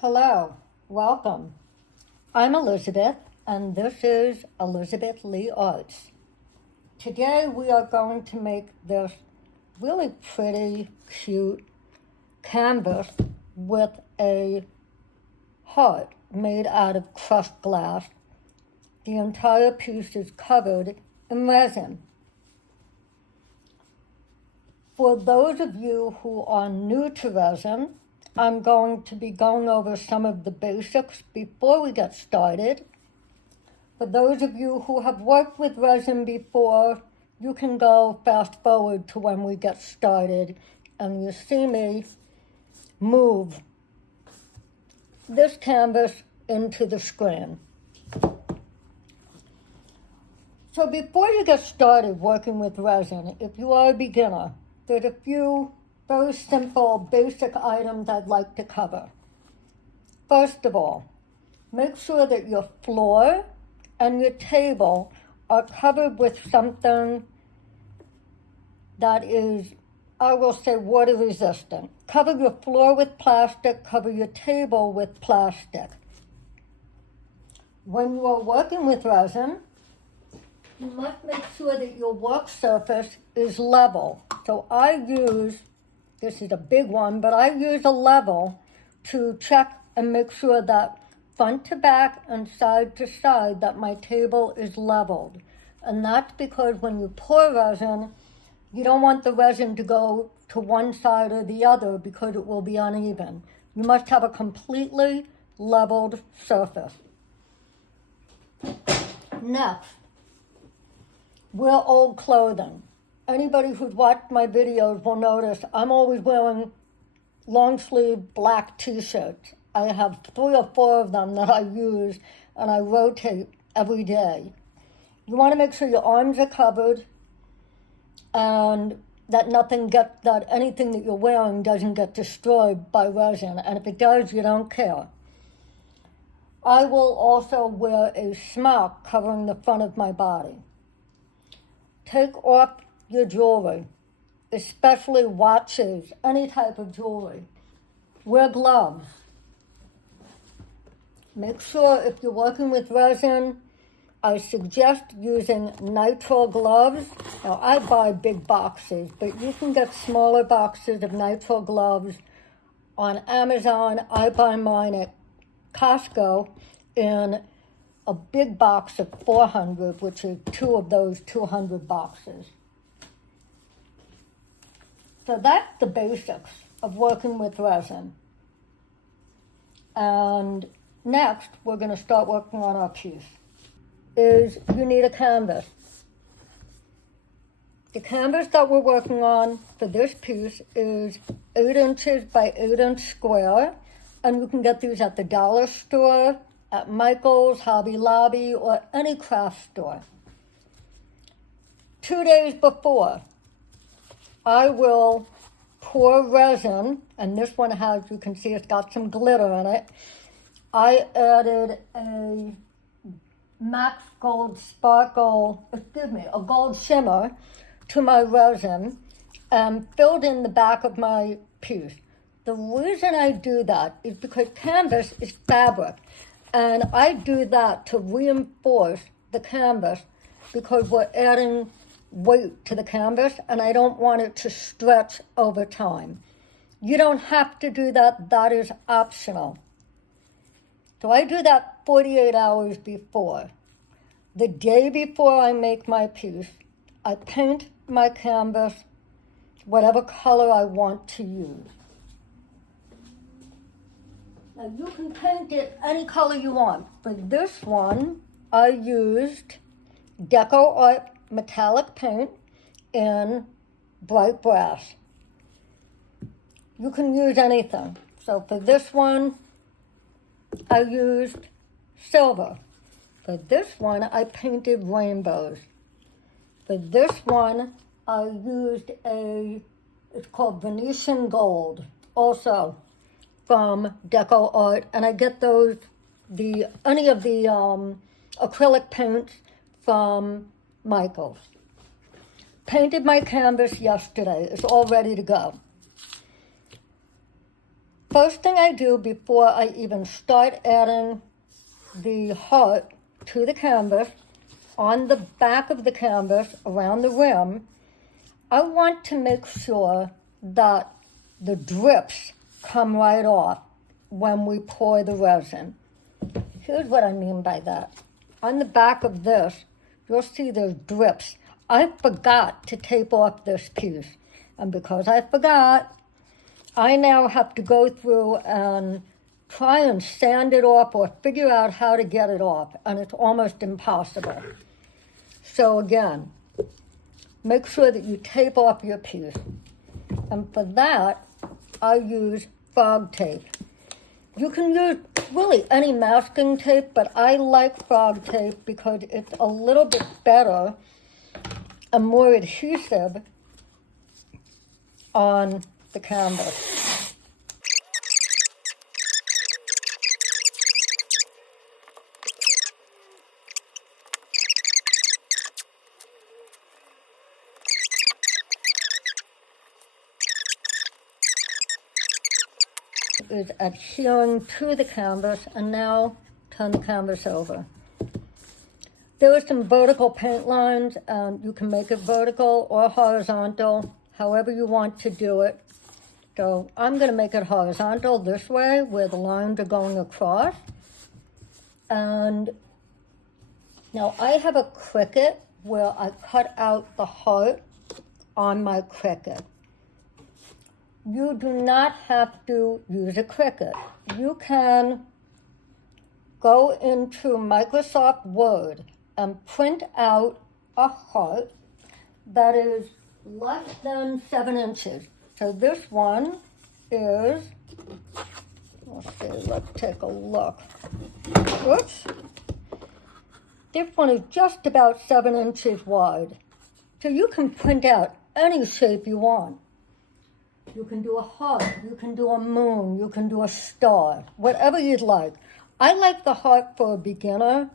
Hello, welcome. I'm Elizabeth, and this is Elizabeth Lee Arts. Today we are going to make this really pretty, cute canvas with a heart made out of crushed glass. The entire piece is covered in resin. For those of you who are new to resin, I'm going to be going over some of the basics before we get started. For those of you who have worked with resin before, you can go fast forward to when we get started and you see me move this canvas into the screen. So before you get started working with resin, if you are a beginner, there's a few very simple, basic items I'd like to cover. First of all, make sure that your floor and your table are covered with something that is, I will say, water resistant. Cover your floor with plastic, cover your table with plastic. When you are working with resin, you must make sure that your work surface is level. So I use, this is a big one, but I use a level to check and make sure that front to back and side to side that my table is leveled. And that's because when you pour resin, you don't want the resin to go to one side or the other because it will be uneven. You must have a completely leveled surface. Next, wear old clothing. Anybody who's watched my videos will notice I'm always wearing long sleeve black t-shirts. I have 3 or 4 of them that I use and I rotate every day. You want to make sure your arms are covered and that anything that you're wearing doesn't get destroyed by resin. And if it does, you don't care. I will also wear a smock covering the front of my body. Take off your jewelry, especially watches, any type of jewelry. Wear gloves. Make sure if you're working with resin, I suggest using nitrile gloves. Now I buy big boxes, but you can get smaller boxes of nitrile gloves on Amazon. I buy mine at Costco in a big box of 400, which is 2 of those 200 boxes. So that's the basics of working with resin. And next, we're going to start working on our piece. You need a canvas. The canvas that we're working on for this piece is 8 inches by 8 inch square. And you can get these at the dollar store, at Michael's, Hobby Lobby, or any craft store. 2 days before, I will pour resin, and this one has, you can see it's got some glitter in it. I added a Max Gold Sparkle, a gold shimmer to my resin and filled in the back of my piece. The reason I do that is because canvas is fabric, and I do that to reinforce the canvas because we're adding weight to the canvas and I don't want it to stretch over time. You don't have to do that, that is optional. So I do that 48 hours before. The day before I make my piece, I paint my canvas whatever color I want to use. Now you can paint it any color you want. For this one, I used DecoArt metallic paint in bright brass. You can use anything. So for this one, I used silver. For this one, I painted rainbows. For this one, I used it's called Venetian Gold, also from DecoArt, and I get any of the acrylic paints from Michael's. Painted my canvas yesterday. It's all ready to go. First thing I do before I even start adding the heart to the canvas, on the back of the canvas around the rim, I want to make sure that the drips come right off when we pour the resin. Here's what I mean by that. On the back of this, you'll see there's drips. I forgot to tape off this piece. And because I forgot, I now have to go through and try and sand it off or figure out how to get it off. And it's almost impossible. So again, make sure that you tape off your piece. And for that, I use frog tape. You can use really any masking tape, but I like frog tape because it's a little bit better and more adhesive on the canvas. Is adhering to the canvas, and now turn the canvas over. There are some vertical paint lines, and you can make it vertical or horizontal, however you want to do it. So I'm going to make it horizontal this way, where the lines are going across. And now I have a Cricut where I cut out the heart on my Cricut. You do not have to use a Cricut. You can go into Microsoft Word and print out a heart that is less than 7 inches. So this one is, let's take a look. Oops. This one is just about 7 inches wide. So you can print out any shape you want. You can do a heart, you can do a moon, you can do a star, whatever you'd like. I like the heart for a beginner,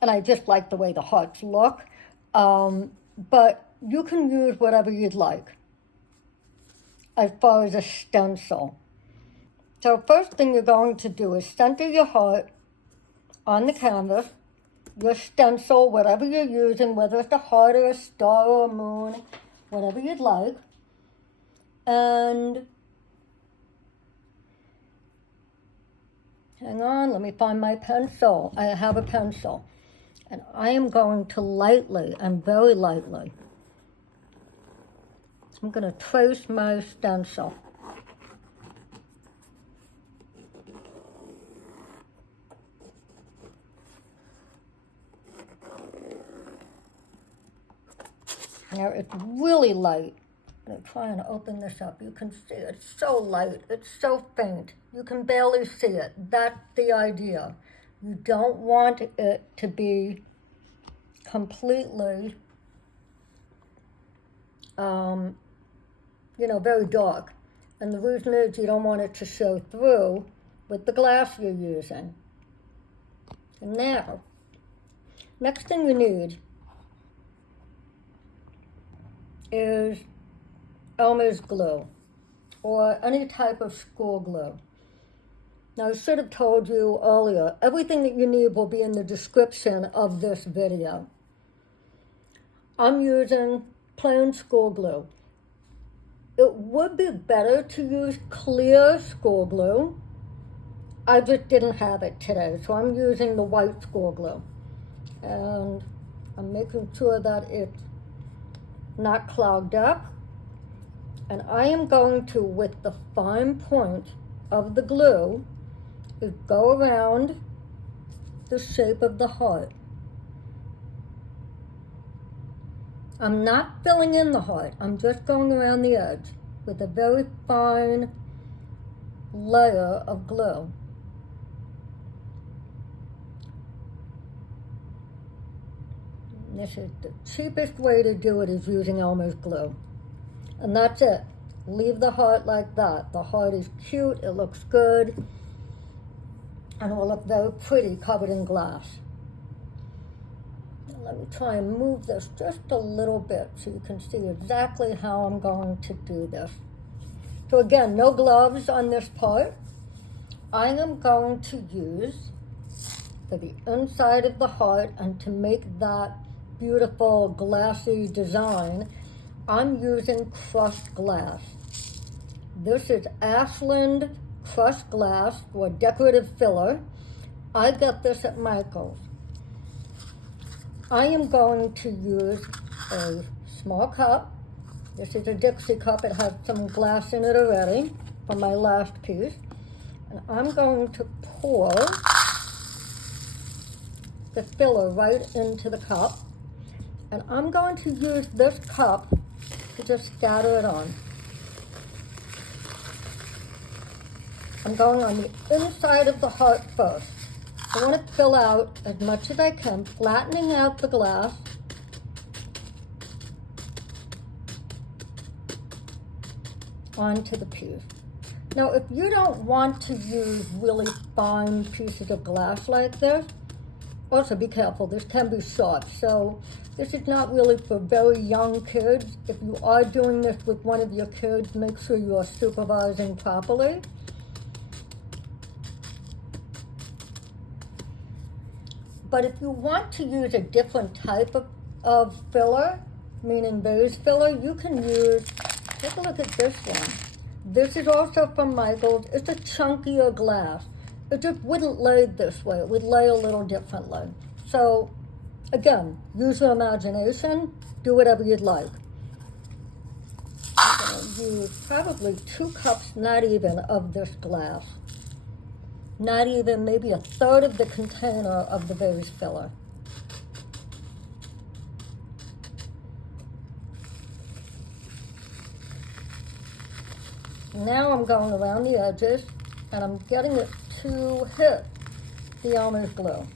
and I just like the way the hearts look. But you can use whatever you'd like as far as a stencil. So first thing you're going to do is center your heart on the canvas, your stencil, whatever you're using, whether it's a heart or a star or a moon, whatever you'd like. And hang on, let me find my pencil. I have a pencil. And I am going to lightly, and very lightly, I'm going to trace my stencil. Now it's really light. I'm going to try and open this up. You can see it's so light. It's so faint. You can barely see it. That's the idea. You don't want it to be completely, very dark. And the reason is you don't want it to show through with the glass you're using. And now, next thing you need is Elmer's glue, or any type of school glue. Now, I should have told you earlier, everything that you need will be in the description of this video. I'm using plain school glue. It would be better to use clear school glue. I just didn't have it today, so I'm using the white school glue. And I'm making sure that it's not clogged up. And I am going to, with the fine point of the glue, is go around the shape of the heart. I'm not filling in the heart. I'm just going around the edge with a very fine layer of glue. And this is the cheapest way to do it, is using Elmer's glue. And that's it. Leave the heart like that. The heart is cute, it looks good, and it will look very pretty covered in glass. Now let me try and move this just a little bit so you can see exactly how I'm going to do this. So again, no gloves on this part. I am going to use, for the inside of the heart and to make that beautiful glassy design, I'm using crushed glass. This is Ashland crushed glass or decorative filler. I got this at Michael's. I am going to use a small cup. This is a Dixie cup. It has some glass in it already from my last piece. And I'm going to pour the filler right into the cup. And I'm going to use this cup to just scatter it on. I'm going on the inside of the heart first. I want to fill out as much as I can, flattening out the glass. Onto the piece. Now, if you don't want to use really fine pieces of glass like this, also be careful, this can be sharp. So this is not really for very young kids. If you are doing this with one of your kids, make sure you are supervising properly. But if you want to use a different type of filler, meaning vase filler, you can use, take a look at this one. This is also from Michael's. It's a chunkier glass. It just wouldn't lay this way. It would lay a little differently. So, again, use your imagination. Do whatever you'd like. I'm going to use probably 2 cups, not even, of this glass. Not even, maybe a third of the container of the vase filler. Now I'm going around the edges, and I'm getting it to hit the Elmer's glue,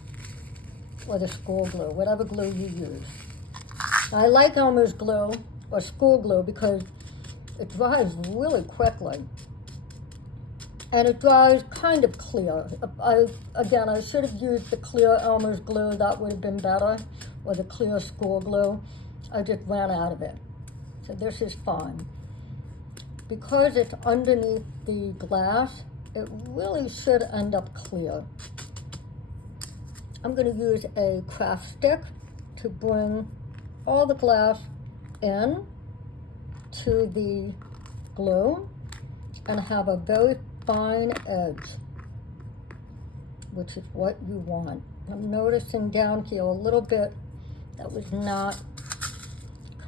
or the school glue, whatever glue you use. I like Elmer's glue, or school glue, because it dries really quickly. And it dries kind of clear. I should have used the clear Elmer's glue. That would have been better, or the clear school glue. I just ran out of it. So this is fine. Because it's underneath the glass, it really should end up clear. I'm going to use a craft stick to bring all the glass in to the glue and have a very fine edge, which is what you want. I'm noticing down here a little bit that was not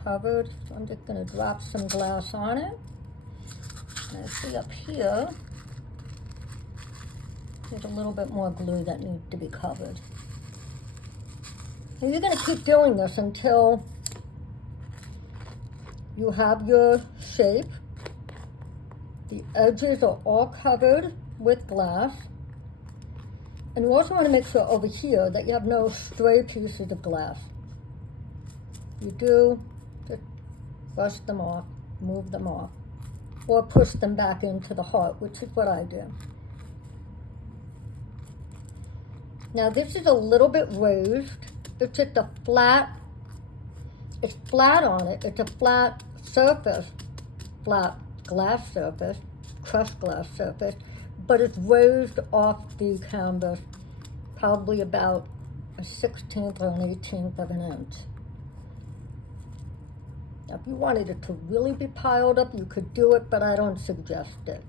covered, so I'm just going to drop some glass on it. And I see up here, there's a little bit more glue that needs to be covered. And you're going to keep doing this until you have your shape. The edges are all covered with glass. And you also want to make sure over here that you have no stray pieces of glass. You do, just brush them off, move them off, or push them back into the heart, which is what I do. Now this is a little bit raised. It's just a flat, it's flat on it. It's a flat surface, flat glass surface, crushed glass surface, but it's raised off the canvas probably about a 1/16 or an 1/18 of an inch. Now, if you wanted it to really be piled up, you could do it, but I don't suggest it.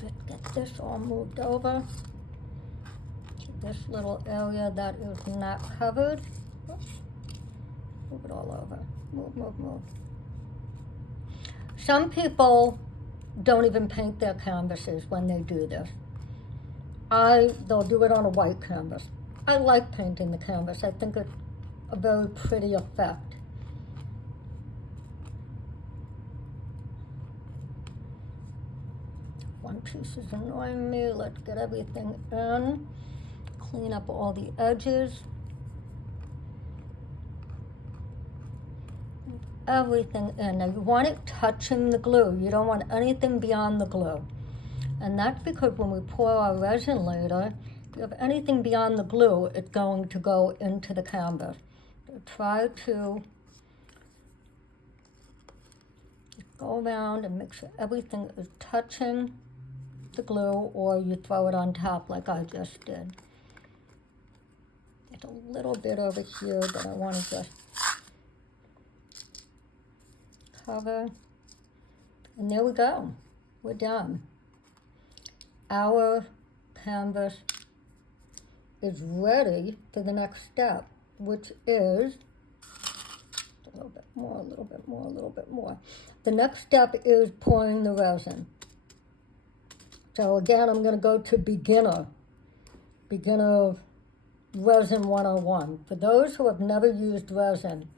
Just get this all moved over to this little area that is not covered. Oops. Move it all over. Move, move, move. Some people don't even paint their canvases when they do this. They'll do it on a white canvas. I like painting the canvas. I think it's a very pretty effect. One piece is annoying me. Let's get everything in. Clean up all the edges. Everything in. Now you want it touching the glue. You don't want anything beyond the glue. And that's because when we pour our resin later, if you have anything beyond the glue, it's going to go into the canvas. So try to Go around and make sure everything is touching the glue, or you throw it on top like I just did. There's a little bit over here that I want to just cover. And there we go. We're done. Our canvas is ready for the next step, which is a little bit more, a little bit more, a little bit more. The next step is pouring the resin. So again, I'm going to go to beginner resin 101. For those who have never used resin,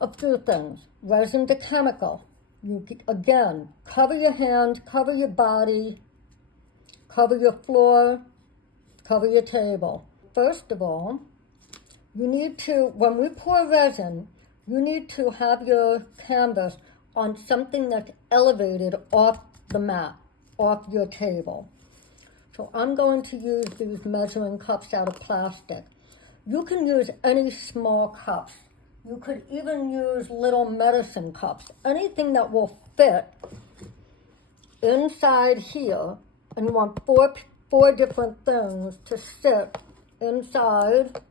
a few things. Resin to chemical. You again, cover your hands, cover your body, cover your floor, cover your table. First of all, you need to, when we pour resin, you need to have your canvas on something that's elevated off the mat, off your table. So I'm going to use these measuring cups out of plastic. You can use any small cups. You could even use little medicine cups, anything that will fit inside here. And you want four different things to sit inside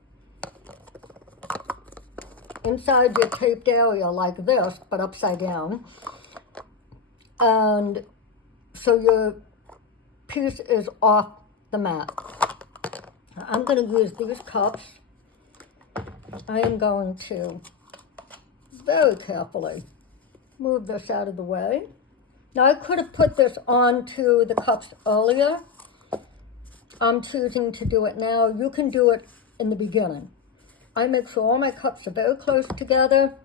your taped area like this, but upside down. And so your piece is off the mat. I'm going to use these cups. I am going to very carefully move this out of the way. Now I could have put this onto the cups earlier. I'm choosing to do it now. You can do it in the beginning. I make sure all my cups are very close together,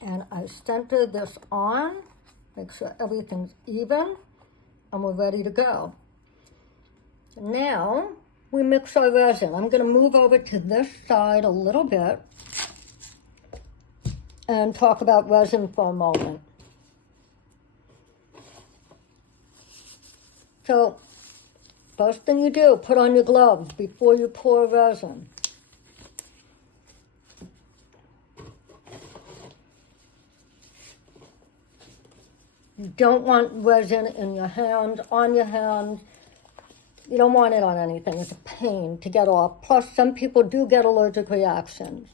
and I center this on, make sure everything's even, and we're ready to go. Now we mix our resin. I'm going to move over to this side a little bit and talk about resin for a moment. So, first thing you do, put on your gloves before you pour resin. You don't want resin in your hands, on your hands. You don't want it on anything. It's a pain to get off. Plus, some people do get allergic reactions.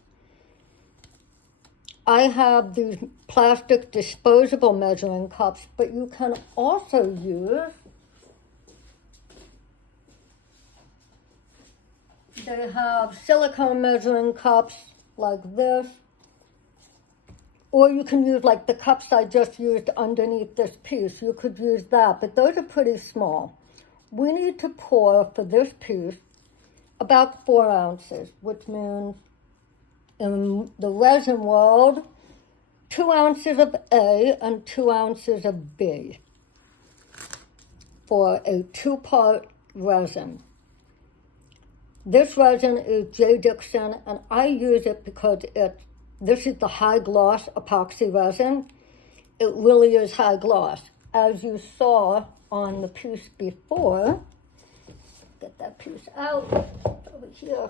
I have these plastic disposable measuring cups, but you can also use, they have silicone measuring cups like this, or you can use like the cups I just used underneath this piece. You could use that, but those are pretty small. We need to pour for this piece about 4 ounces, which means in the resin world, 2 ounces of A and 2 ounces of B for a 2-part resin. This resin is JDiction, and I use it because this is the high gloss epoxy resin. It really is high gloss. As you saw on the piece before, get that piece out over here.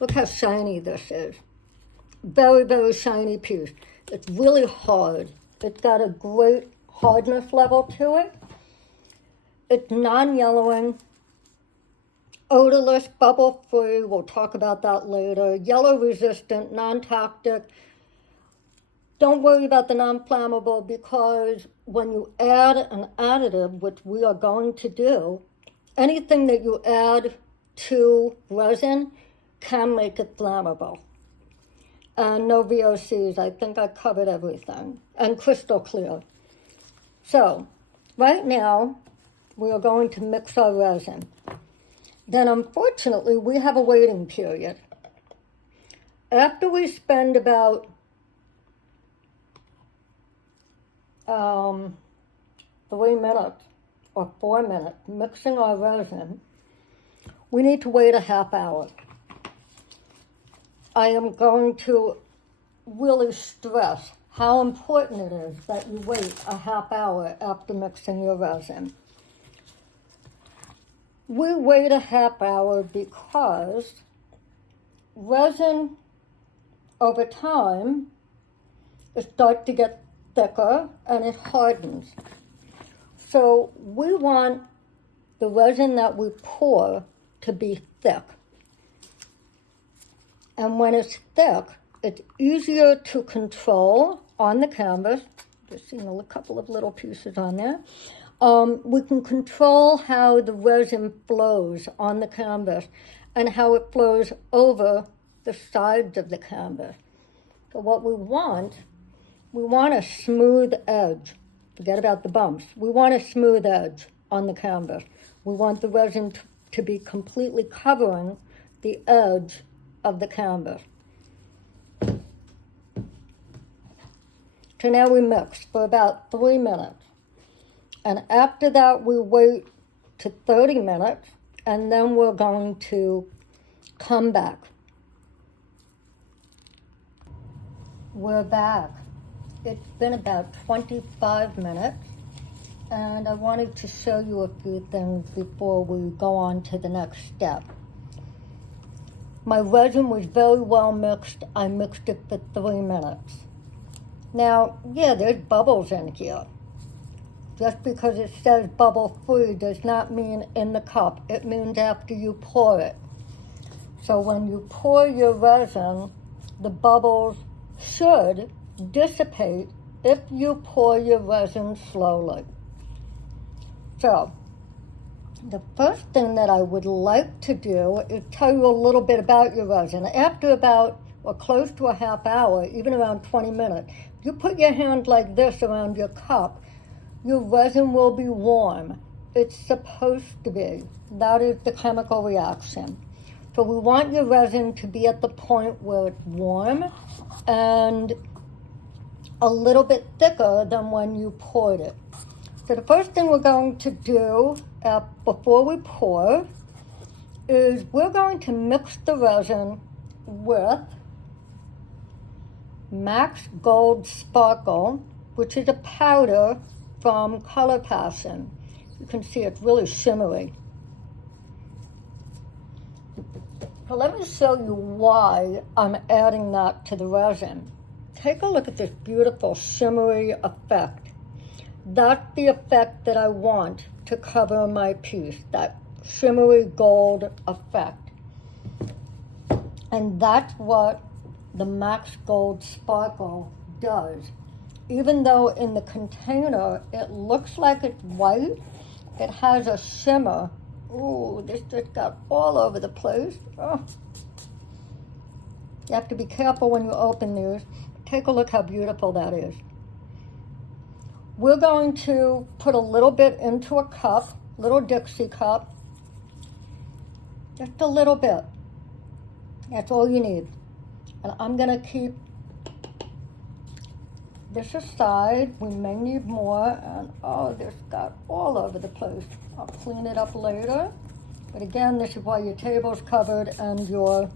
Look how shiny this is. Very, very shiny piece. It's really hard. It's got a great hardness level to it. It's non-yellowing, odorless, bubble-free. We'll talk about that later. Yellow-resistant, non-toxic. Don't worry about the non-flammable, because when you add an additive, which we are going to do, anything that you add to resin can make it flammable. And no VOCs. I think I covered everything. And crystal clear. So, right now, we are going to mix our resin. Then, unfortunately, we have a waiting period. After we spend about 3 minutes or 4 minutes mixing our resin, we need to wait a half hour. I am going to really stress how important it is that you wait a half hour after mixing your resin. We wait a half hour because resin over time it starts to get thicker and it hardens. So we want the resin that we pour to be thick. And when it's thick, it's easier to control on the canvas. Just seeing a couple of little pieces on there. We can control how the resin flows on the canvas and how it flows over the sides of the canvas. So what we want a smooth edge. Forget about the bumps. We want a smooth edge on the canvas. We want the resin to be completely covering the edge of the canvas. So now we mix for about 3 minutes. And after that, we wait to 30 minutes, and then we're going to come back. We're back. It's been about 25 minutes, and I wanted to show you a few things before we go on to the next step. My resin was very well mixed. I mixed it for 3 minutes. Now, yeah, there's bubbles in here. Just because it says bubble free does not mean in the cup. It means after you pour it. So when you pour your resin, the bubbles should dissipate if you pour your resin slowly. So, the first thing that I would like to do is tell you a little bit about your resin. After about, or close to a half hour, even around 20 minutes, you put your hand like this around your cup, your resin will be warm. It's supposed to be. That is the chemical reaction. So we want your resin to be at the point where it's warm and a little bit thicker than when you poured it. So the first thing we're going to do before we pour is we're going to mix the resin with Max Gold Sparkle, which is a powder from Color Passion. You can see it's really shimmery. So let me show you why I'm adding that to the resin. Take a look at this beautiful shimmery effect. That's the effect that I want to cover my piece, that shimmery gold effect. And that's what the Max Gold Sparkle does. Even though in the container it looks like it's white, it has a shimmer. Ooh, this just got all over the place. Oh. You have to be careful when you open these. Take a look how beautiful that is. We're going to put a little bit into a cup, little Dixie cup. Just a little bit. That's all you need. And I'm going to keep this aside. We may need more. And oh, this got all over the place. I'll clean it up later. But again, this is why your table's covered and your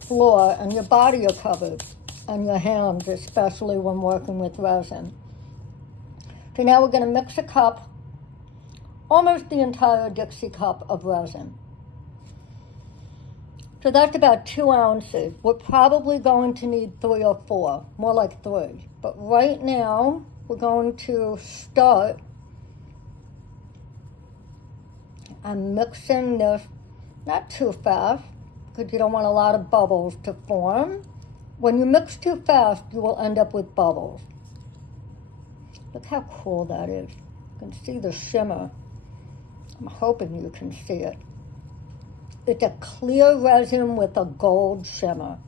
floor and your body are covered. And your hands, especially when working with resin. So now we're going to mix a cup, almost the entire Dixie cup of resin. So that's about 2 ounces. We're probably going to need 3 or 4, more like 3. But right now, we're going to start. I'm mixing this not too fast, because you don't want a lot of bubbles to form. When you mix too fast, you will end up with bubbles. Look how cool that is. You can see the shimmer. I'm hoping you can see it. It's a clear resin with a gold shimmer.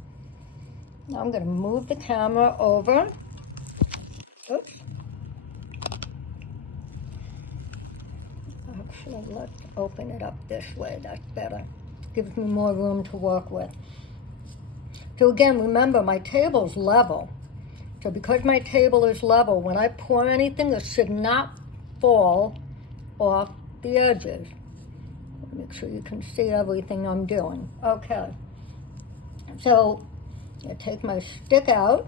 Now I'm going to move the camera over. Oops. Actually, let's open it up this way. That's better. Gives me more room to work with. So again, remember, my table's level. So because my table is level, when I pour anything, it should not fall off the edges. Make sure you can see everything I'm doing. Okay. So I take my stick out,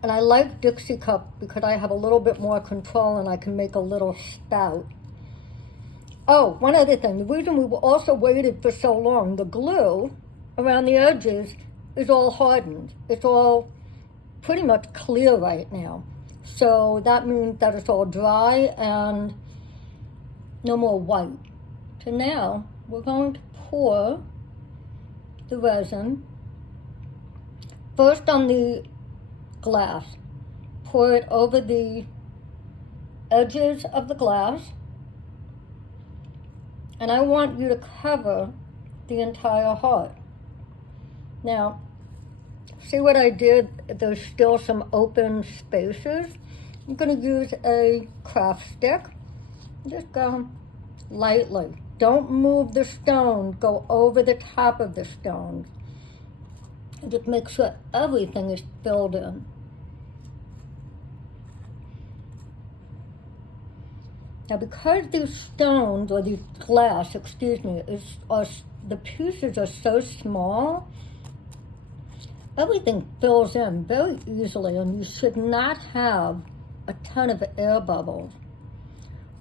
and I like Dixie cup because I have a little bit more control and I can make a little spout. Oh, one other thing. The reason we also waited for so long, the glue around the edges is all hardened. It's all pretty much clear right now. So that means that it's all dry and no more white. So now we're going to pour the resin first on the glass. Pour it over the edges of the glass. And I want you to cover the entire heart. Now, see what I did? There's still some open spaces. I'm going to use a craft stick. Just go lightly. Don't move the stones. Go over the top of the stones. And just make sure everything is filled in. Now, because these stones, or these glass, the pieces are so small, everything fills in very easily, and you should not have a ton of air bubbles.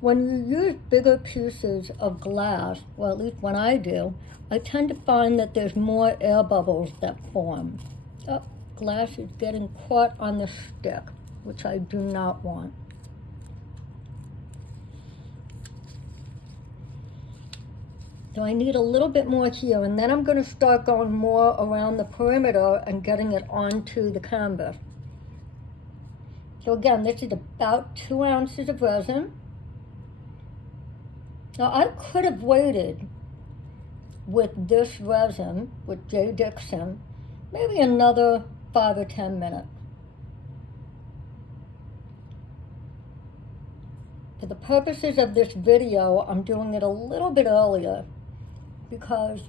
When you use bigger pieces of glass, well, at least when I do, I tend to find that there's more air bubbles that form. Oh, glass is getting caught on the stick, which I do not want. So I need a little bit more here, and then I'm going to start going more around the perimeter and getting it onto the canvas. So again, this is about 2 ounces of resin. Now I could have waited with this resin, with JDiction, maybe another 5 or 10 minutes. For the purposes of this video, I'm doing it a little bit earlier, because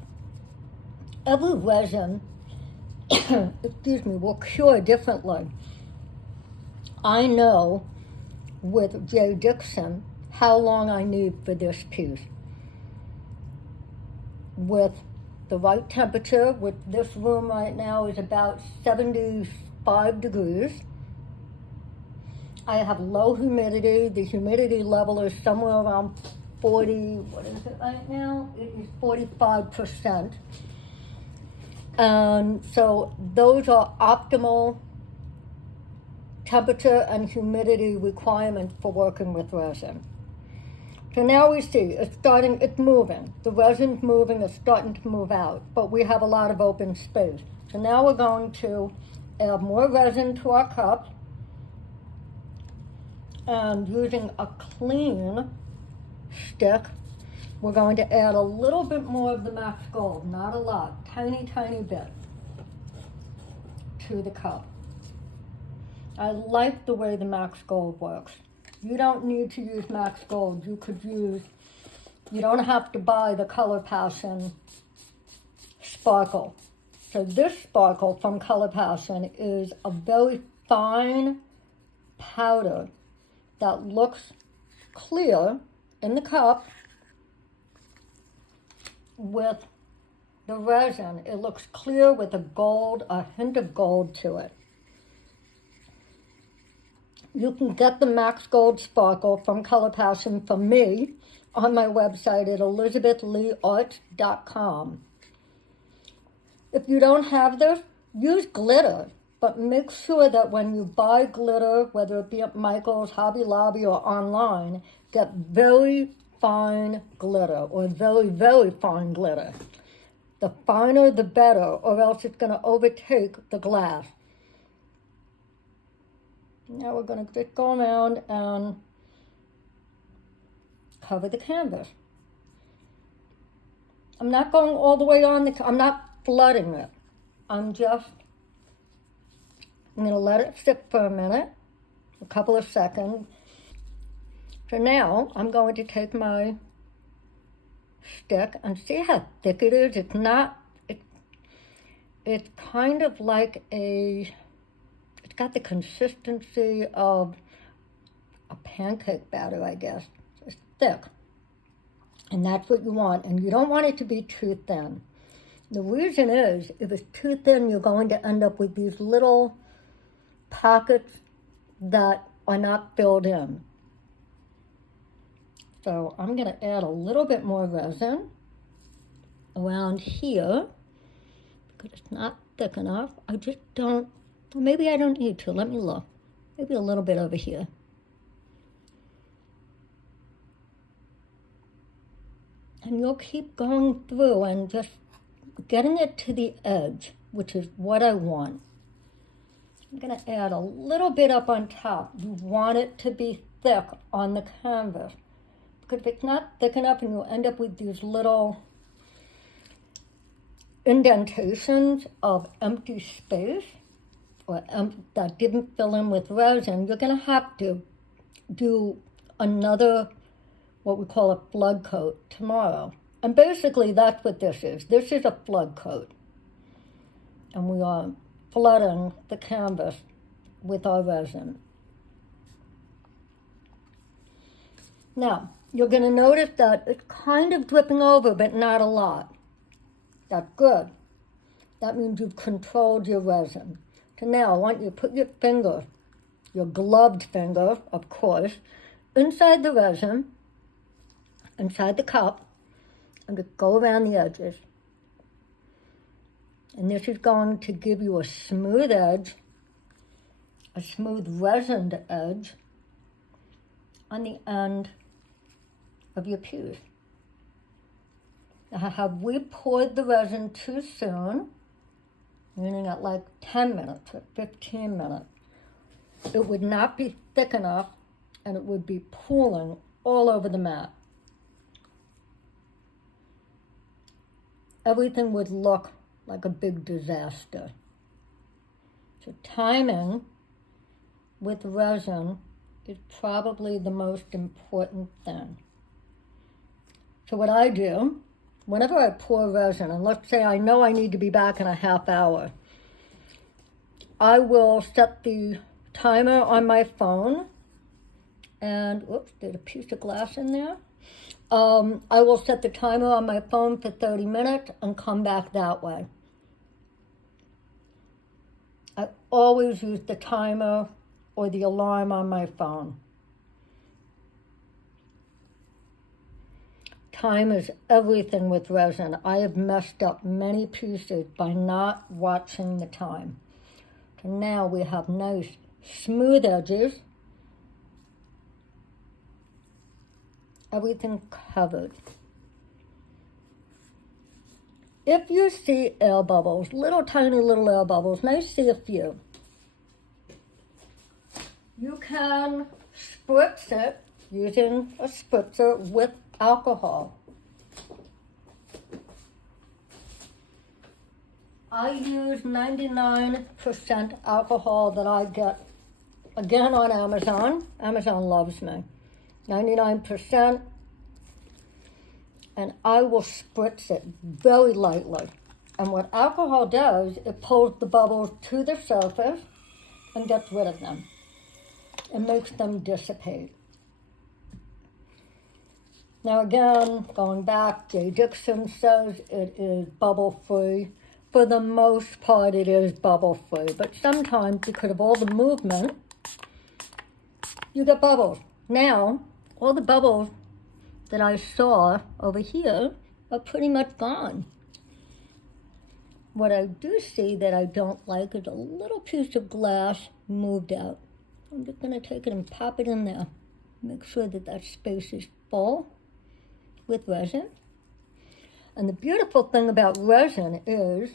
every resin, will cure differently. I know with JDiction how long I need for this piece. With the right temperature, with this room right now is about 75 degrees. I have low humidity. The humidity level is somewhere around 40, what is it right now? It is 45%. And so those are optimal temperature and humidity requirements for working with resin. So now we see it's moving. The resin's moving, it's starting to move out, but we have a lot of open space. So now we're going to add more resin to our cup, and using a clean stick, we're going to add a little bit more of the Max Gold, not a lot, tiny, tiny bit to the cup. I like the way the Max Gold works. You don't need to use Max Gold. You don't have to buy the Color Passion sparkle. So this sparkle from Color Passion is a very fine powder that looks clear in the cup with the resin. It looks clear with a hint of gold to it. You can get the Max Gold Sparkle from Color Passion from me on my website at ElizabethLeeArt.com. If you don't have this, use glitter, but make sure that when you buy glitter, whether it be at Michael's, Hobby Lobby, or online, get very fine glitter, or very, very fine glitter. The finer, the better, or else it's going to overtake the glass. Now we're going to just go around and cover the canvas. I'm not going all the way on I'm not flooding it. I'm going to let it sit for a minute, a couple of seconds. So now I'm going to take my stick and see how thick it is. It's kind of like it's got the consistency of a pancake batter, I guess. It's thick. And that's what you want. And you don't want it to be too thin. The reason is, if it's too thin, you're going to end up with these little pockets that are not filled in. So I'm going to add a little bit more resin around here because it's not thick enough. I Maybe I don't need to. Let me look. Maybe a little bit over here. And you'll keep going through and just getting it to the edge, which is what I want. I'm going to add a little bit up on top. You want it to be thick on the canvas. Because if it's not thick enough and you end up with these little indentations of empty space or that didn't fill in with resin, you're going to have to do another, what we call a flood coat tomorrow. And basically that's what this is. This is a flood coat. And we are flooding the canvas with our resin. Now, you're going to notice that it's kind of dripping over, but not a lot. That's good. That means you've controlled your resin. So now I want you to put your finger, your gloved finger, of course, inside the resin, inside the cup, and just go around the edges. And this is going to give you a smooth edge, a smooth resined edge on the end of your piece. Now, have we poured the resin too soon, meaning at like 10 minutes or 15 minutes, it would not be thick enough and it would be pooling all over the mat. Everything would look like a big disaster. So timing with resin is probably the most important thing. So what I do, whenever I pour resin, and let's say I know I need to be back in a half hour, I will set the timer on my phone, and, oops, there's a piece of glass in there. I will set the timer on my phone for 30 minutes and come back that way. I always use the timer or the alarm on my phone. Time is everything with resin. I have messed up many pieces by not watching the time. So now we have nice smooth edges. Everything covered. If you see air bubbles, tiny little air bubbles, and I see a few, you can spritz it using a spritzer with alcohol. I use 99% alcohol that I get, again, on Amazon. Amazon loves me. 99%, and I will spritz it very lightly. And what alcohol does, it pulls the bubbles to the surface and gets rid of them. It makes them dissipate. Now again, going back, JDiction says it is bubble-free. For the most part, it is bubble-free, but sometimes, because of all the movement, you get bubbles. Now, all the bubbles that I saw over here are pretty much gone. What I do see that I don't like is a little piece of glass moved out. I'm just going to take it and pop it in there. Make sure that that space is full with resin. And the beautiful thing about resin is,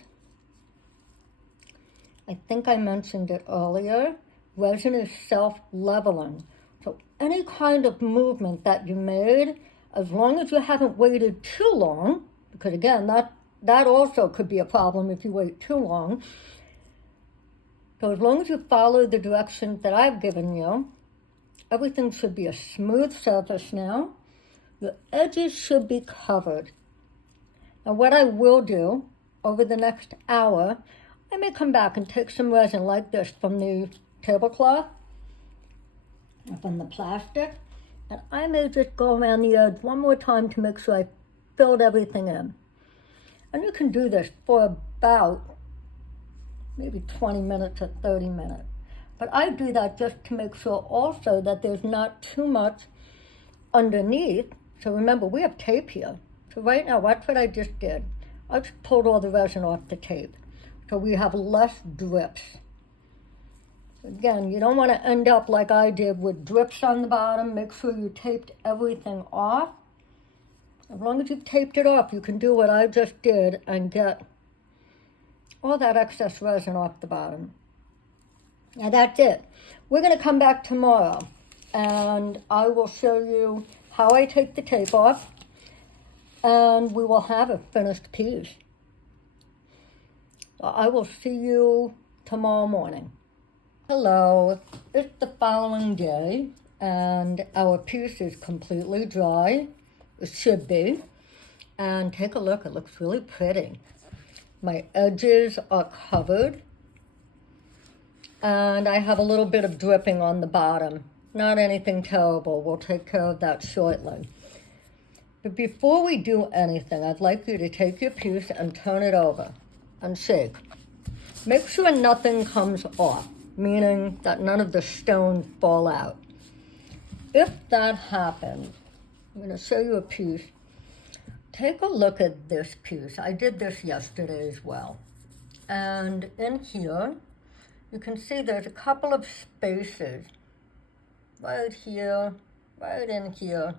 I think I mentioned it earlier, resin is self-leveling. So any kind of movement that you made, as long as you haven't waited too long, because again, that also could be a problem if you wait too long. So as long as you follow the directions that I've given you, everything should be a smooth surface now. Your edges should be covered. Now what I will do over the next hour, I may come back and take some resin like this from the tablecloth, from the plastic, and I may just go around the edge one more time to make sure I filled everything in. And you can do this for about maybe 20 minutes or 30 minutes. But I do that just to make sure also that there's not too much underneath. So remember, we have tape here. So right now, watch what I just did. I just pulled all the resin off the tape. So we have less drips. Again, you don't want to end up like I did with drips on the bottom. Make sure you taped everything off. As long as you've taped it off, you can do what I just did and get all that excess resin off the bottom. Now that's it. We're going to come back tomorrow and I will show you how I take the tape off and we will have a finished piece. I will see you tomorrow morning. Hello, it's the following day and our piece is completely dry. It should be. And take a look, it looks really pretty. My edges are covered and I have a little bit of dripping on the bottom. Not anything terrible, we'll take care of that shortly. But before we do anything, I'd like you to take your piece and turn it over and shake. Make sure nothing comes off, meaning that none of the stones fall out. If that happens, I'm going to show you a piece. Take a look at this piece. I did this yesterday as well. And in here, you can see there's a couple of spaces right here, right in here,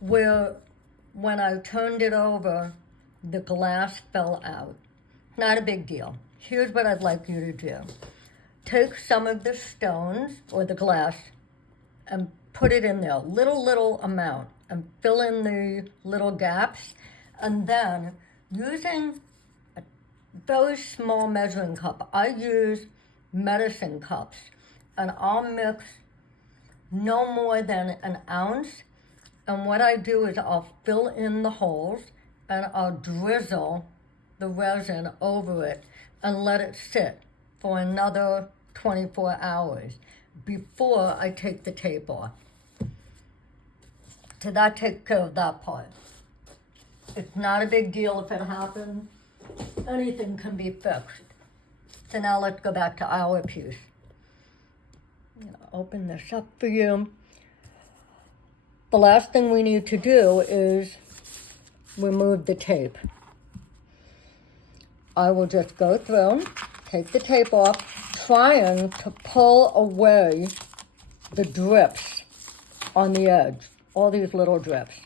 where when I turned it over, the glass fell out. Not a big deal. Here's what I'd like you to do. Take some of the stones or the glass and put it in there, little amount, and fill in the little gaps. And then using a very small measuring cup, I use medicine cups, and I'll mix no more than an ounce. And what I do is I'll fill in the holes and I'll drizzle the resin over it and let it sit for another 24 hours before I take the tape off. So that takes care of that part. It's not a big deal if it happens. Anything can be fixed. So now let's go back to our piece. I'm going to open this up for you. The last thing we need to do is remove the tape. I will just go through, take the tape off, trying to pull away the drips on the edge, all these little drips.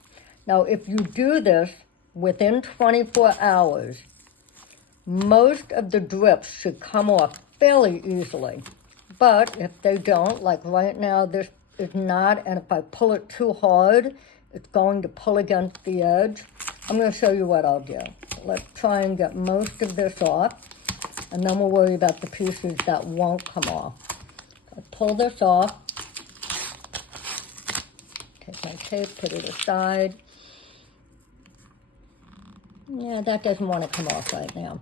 Now, if you do this within 24 hours, most of the drips should come off fairly easily. But if they don't, like right now, this is not, and if I pull it too hard, it's going to pull against the edge. I'm going to show you what I'll do. Let's try and get most of this off, and then we'll worry about the pieces that won't come off. I pull this off, take my tape, put it aside. Yeah, that doesn't want to come off right now.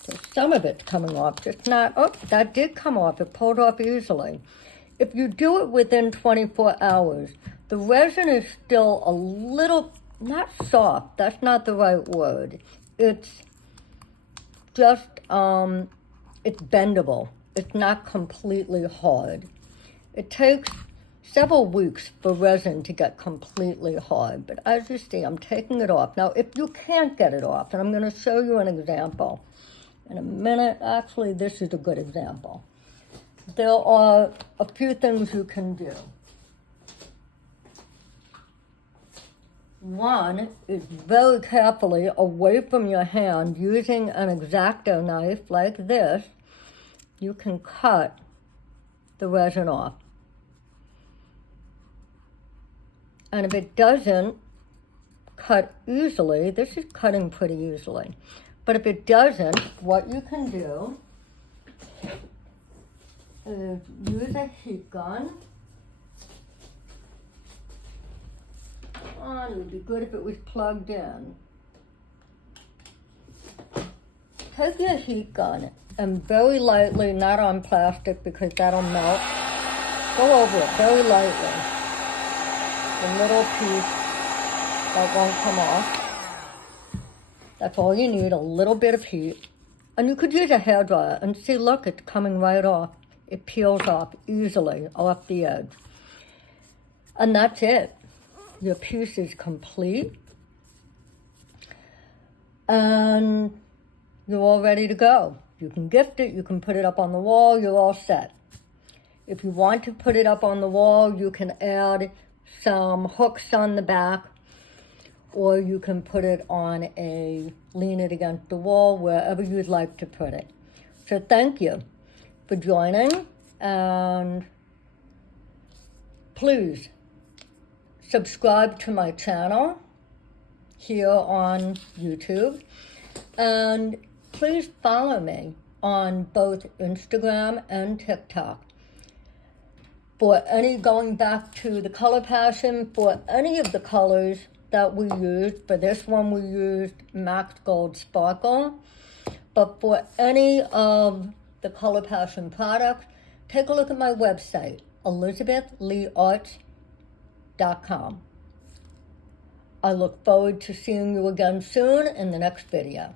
So some of it's coming off, just not, oh, that did come off. It pulled off easily. If you do it within 24 hours, the resin is still a little, not soft, that's not the right word. It's just, it's bendable. It's not completely hard. It takes several weeks for resin to get completely hard, but as you see, I'm taking it off. Now, if you can't get it off, and I'm going to show you an example in a minute. Actually, this is a good example. There are a few things you can do. One is very carefully away from your hand, using an X-Acto knife like this, you can cut the resin off. And if it doesn't cut easily, this is cutting pretty easily, but if it doesn't, what you can do is use a heat gun. Oh, it would be good if it was plugged in. Take your heat gun and very lightly, not on plastic because that'll melt, go over it very lightly. The little piece that won't come off. That's all you need, a little bit of heat. And you could use a hairdryer and see, look, it's coming right off. It peels off easily off the edge. And that's it. Your piece is complete. And you're all ready to go. You can gift it, you can put it up on the wall, you're all set. If you want to put it up on the wall, you can add some hooks on the back, or you can put it on lean it against the wall, wherever you'd like to put it. So thank you for joining, and please subscribe to my channel here on YouTube, and please follow me on both Instagram and TikTok. For any, going back to the color passion, for any of the colors that we used, for this one we used Max Gold Sparkle, but for any of the color passion products, take a look at my website, ElizabethLeeArts.com. I look forward to seeing you again soon in the next video.